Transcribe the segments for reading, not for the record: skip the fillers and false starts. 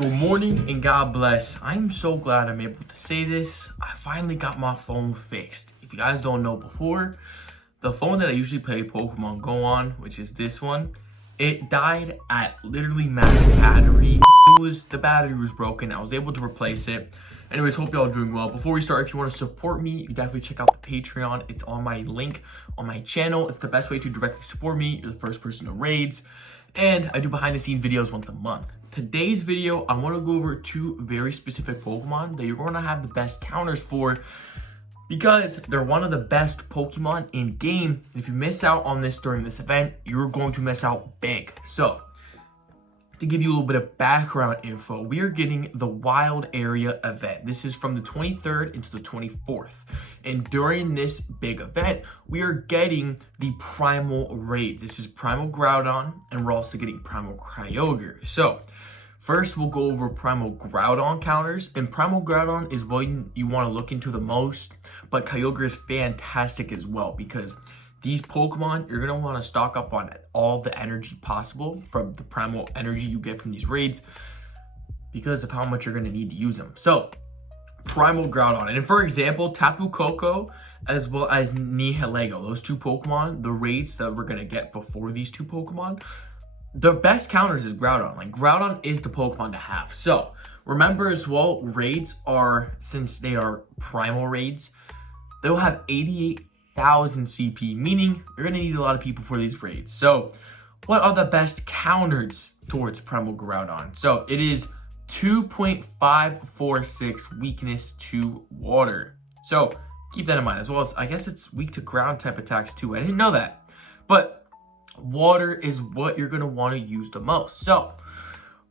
Good morning and God bless. I'm so glad I'm able to say this. I finally got my phone fixed. If you guys don't know before, the phone that I usually play Pokemon Go on, which is this one, it died at literally max battery. The battery was broken. I was able to replace it. Anyways, hope y'all are doing well. Before we start, if you want to support me, you can definitely check out the Patreon. It's on my link on my channel. It's the best way to directly support me. You're the first person to raids. And I do behind the scenes videos once a month. Today's video, I want to go over two very specific Pokemon that you're going to have the best counters for because they're one of the best Pokemon in game. And if you miss out on this during this event, you're going to miss out big. So, to give you a little bit of background info, we are getting the Wild Area event. This is from the 23rd into the 24th. And during this big event, we are getting the Primal raids. This is Primal Groudon, and we're also getting Primal Kyogre. So, first we'll go over Primal Groudon counters. And Primal Groudon is what you want to look into the most. But Kyogre is fantastic as well because these Pokemon, you're going to want to stock up on all the energy possible from the primal energy you get from these raids because of how much you're going to need to use them. So, Primal Groudon. And for example, Tapu Koko as well as Nihilego, those two Pokemon, the raids that we're going to get before these two Pokemon, the best counters is Groudon. Like, Groudon is the Pokemon to have. So, remember as well, raids are, since they are primal raids, they'll have 88,000 CP, meaning you're going to need a lot of people for these raids. So, what are the best counters towards Primal Groudon? So, it is 2.546 weakness to water. So, keep that in mind, as well as, I guess it's weak to ground type attacks too. I didn't know that. But, water is what you're going to want to use the most. So,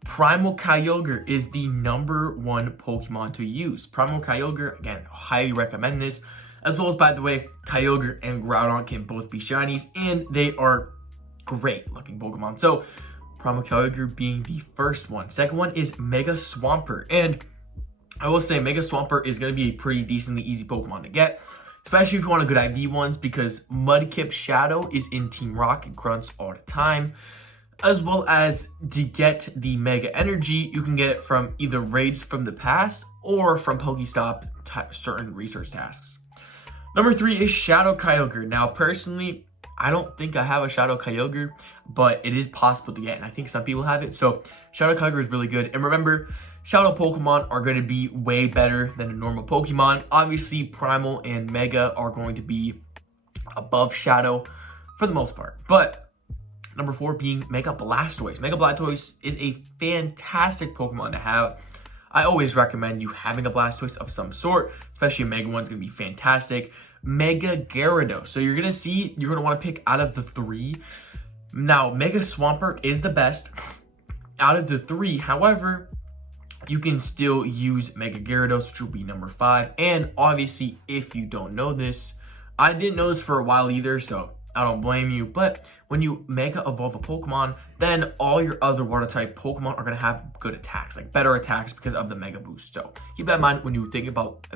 Primal Kyogre is the #1 Pokemon to use. Primal Kyogre, again, highly recommend this. As well as, by the way, Kyogre and Groudon can both be shinies, and they are great looking Pokemon. So, Primal Kyogre being the first one. Second one is Mega Swampert. And I will say Mega Swampert is going to be a pretty decently easy Pokemon to get, especially if you want a good IV ones, because Mudkip Shadow is in Team Rocket Grunts all the time. As well as to get the Mega Energy, you can get it from either raids from the past or from Pokestop certain research tasks. Number 3 is Shadow Kyogre. Now, personally, I don't think I have a Shadow Kyogre, but it is possible to get, and I think some people have it. So, Shadow Kyogre is really good. And remember, Shadow Pokemon are going to be way better than a normal Pokemon. Obviously, Primal and Mega are going to be above Shadow for the most part. But, number 4 being Mega Blastoise. Mega Blastoise is a fantastic Pokemon to have. I always recommend you having a Blastoise of some sort, especially a Mega one's going to be fantastic. Mega Gyarados. So you're going to see, you're going to want to pick out of the 3. Now, Mega Swampert is the best out of the 3. However, you can still use Mega Gyarados, which will be number 5. And obviously, if you don't know this, I didn't know this for a while either, so I don't blame you, but when you Mega Evolve a Pokemon, then all your other Water type Pokemon are going to have good attacks, like better attacks because of the Mega Boost. So keep that in mind when you think about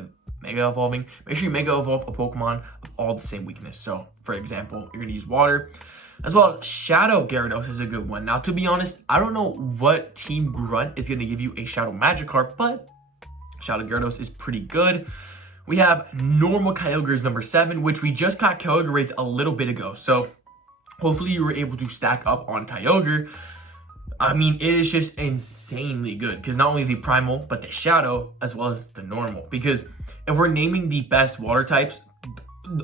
Mega Evolving. Make sure you Mega Evolve a Pokemon of all the same weakness. So, for example, you're going to use Water. As well, Shadow Gyarados is a good one. Now, to be honest, I don't know what Team Grunt is going to give you a Shadow Magikarp, but Shadow Gyarados is pretty good. We have Normal Kyogre is number 7, which we just got Kyogre raids a little bit ago. So, hopefully you were able to stack up on Kyogre. I mean, it is just insanely good. Because not only the Primal, but the Shadow, as well as the Normal. Because if we're naming the best water types,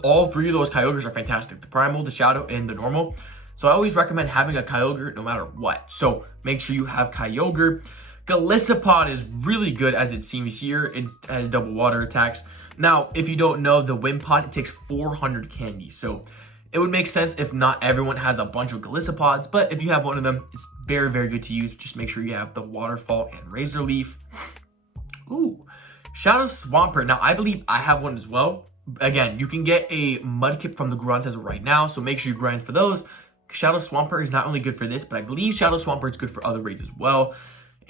all 3 of those Kyogres are fantastic. The Primal, the Shadow, and the Normal. So, I always recommend having a Kyogre no matter what. So, make sure you have Kyogre. Golisopod is really good as it seems here. It has double water attacks. Now, if you don't know, the Wimpod, it takes 400 candies. So, it would make sense if not everyone has a bunch of Galisopods. But if you have one of them, it's very, very good to use. Just make sure you have the Waterfall and Razor Leaf. Ooh, Shadow Swampert. Now, I believe I have one as well. Again, you can get a Mudkip from the Grunts as of right now. So, make sure you grind for those. Shadow Swampert is not only good for this, but I believe Shadow Swampert is good for other raids as well.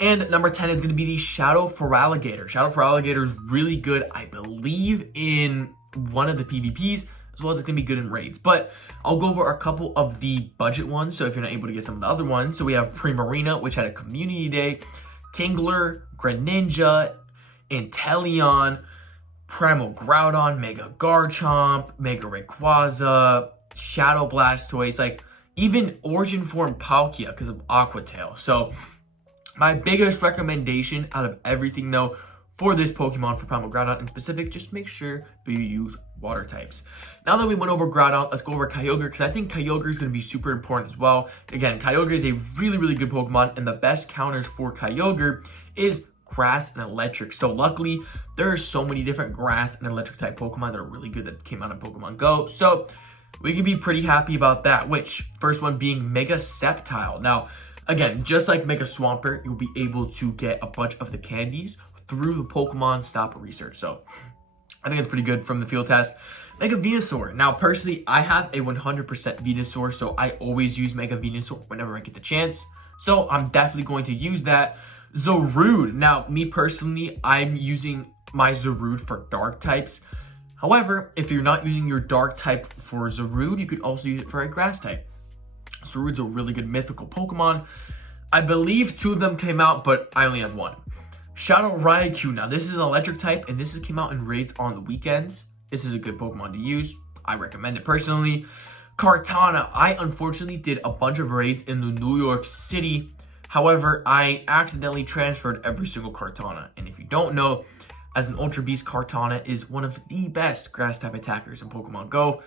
And number 10 is going to be the Shadow Feraligatr. Shadow Feraligatr is really good, I believe, in one of the PvPs, as well as it's going to be good in raids. But I'll go over a couple of the budget ones, so if you're not able to get some of the other ones. So we have Primarina, which had a community day. Kingler, Greninja, Inteleon, Primal Groudon, Mega Garchomp, Mega Rayquaza, Shadow Blastoise, like even Origin Form Palkia because of Aqua Tail. So my biggest recommendation out of everything though for this Pokemon, for Primal Groudon in specific, just make sure you use water types. Now that we went over Groudon, let's go over Kyogre, because I think Kyogre is going to be super important as well. Again, Kyogre is a really, really good Pokemon, and the best counters for Kyogre is grass and electric. So luckily, there are so many different grass and electric type Pokemon that are really good that came out in Pokemon Go. So we can be pretty happy about that, which first one being Mega Sceptile. Now, again, just like Mega Swampert, you'll be able to get a bunch of the candies through the Pokemon Stop Research. So I think it's pretty good from the field test. Mega Venusaur. Now, personally, I have a 100% Venusaur, so I always use Mega Venusaur whenever I get the chance. So I'm definitely going to use that. Zarude. Now, me personally, I'm using my Zarude for dark types. However, if you're not using your dark type for Zarude, you could also use it for a grass type. Zarude's a really good mythical Pokemon. I believe 2 of them came out, but I only have 1. Shadow Raikou. Now, this is an electric type, and this came out in raids on the weekends. This is a good Pokemon to use. I recommend it personally. Kartana. I unfortunately did a bunch of raids in the New York City. However, I accidentally transferred every single Kartana. And if you don't know, as an Ultra Beast, Kartana is one of the best grass type attackers in Pokemon Go.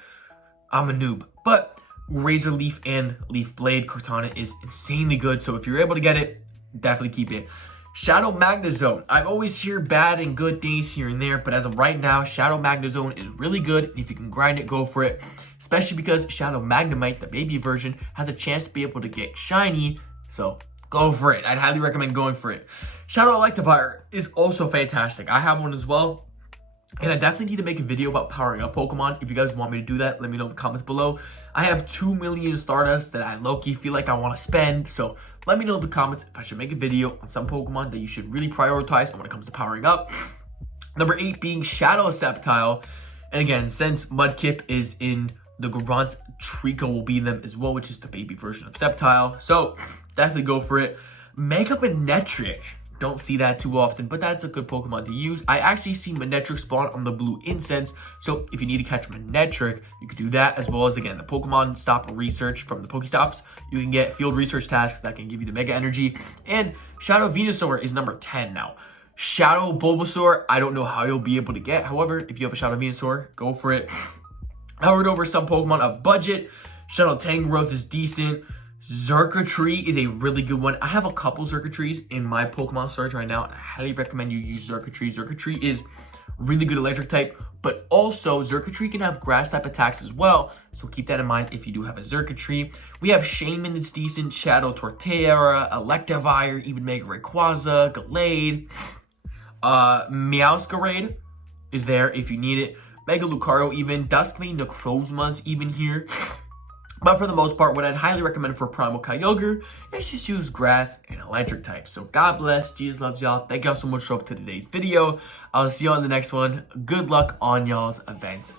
I'm a noob, but Razor Leaf and Leaf Blade, Kartana is insanely good. So if you're able to get it, definitely keep it. Shadow Magnezone. I always hear bad and good things here and there, but as of right now, Shadow Magnezone is really good. And if you can grind it, go for it. Especially because Shadow Magnemite, the baby version, has a chance to be able to get shiny. So go for it. I'd highly recommend going for it. Shadow Electivire is also fantastic. I have one as well. And I definitely need to make a video about powering up Pokemon. If you guys want me to do that, let me know in the comments below. I have 2 million Stardust that I low-key feel like I want to spend. So let me know in the comments if I should make a video on some Pokemon that you should really prioritize when it comes to powering up. Number 8 being Shadow Sceptile. And again, since Mudkip is in the grunts, Trico will be in them as well, which is the baby version of Sceptile. So definitely go for it. Mega Manectric. Don't see that too often, but that's a good Pokemon to use. I actually see Manectric spawn on the blue incense, so if you need to catch Manectric, you could do that, as well as, again, the Pokemon Stop Research from the Pokestops. You can get field research tasks that can give you the Mega Energy, and Shadow Venusaur is number 10 now. Shadow Bulbasaur, I don't know how you'll be able to get. However, if you have a Shadow Venusaur, go for it. I went over some Pokemon of budget. Shadow Tangrowth is decent. Xurkitree is a really good one. I have a couple Xurkitrees in my Pokemon storage right now, and I highly recommend you use Xurkitree. Xurkitree is really good electric type, but also Xurkitree can have grass type attacks as well, so keep that in mind if you do have a Xurkitree. We have Shaman that's decent, Shadow Torterra, Electivire, even Mega Rayquaza, Gallade. Meowscarade is there if you need it. Mega Lucario even, Duskmane Necrozma's even here. But for the most part, what I'd highly recommend for Primal Kyogre is just use grass and electric types. So God bless, Jesus loves y'all. Thank y'all so much for up to today's video. I'll see you on the next one. Good luck on y'all's event.